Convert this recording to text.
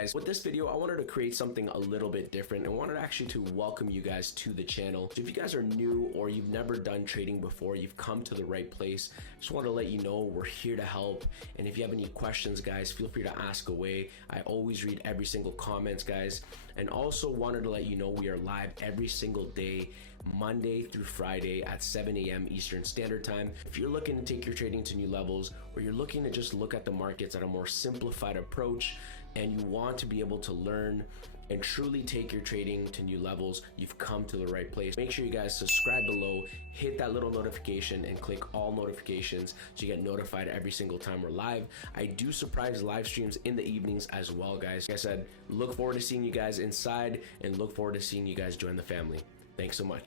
guys, with this video I wanted to create something a little bit different and wanted actually to welcome you guys to the channel. So if you guys are new or you've never done trading before, you've come to the right place. Just want to let you know we're here to help, and if you have any questions, guys, feel free to ask away. I always read every single comments, guys. And also wanted to let you know we are live every single day, Monday through Friday at 7 a.m. Eastern Standard Time. If you're looking to take your trading to new levels, or you're looking to just look at the markets at a more simplified approach, and you want to be able to learn and truly take your trading to new levels, you've come to the right place. Make sure you guys subscribe below, hit that little notification, and click all notifications so you get notified every single time we're live. I do surprise live streams in the evenings as well, guys. Like I said, look forward to seeing you guys inside and look forward to seeing you guys join the family. Thanks so much.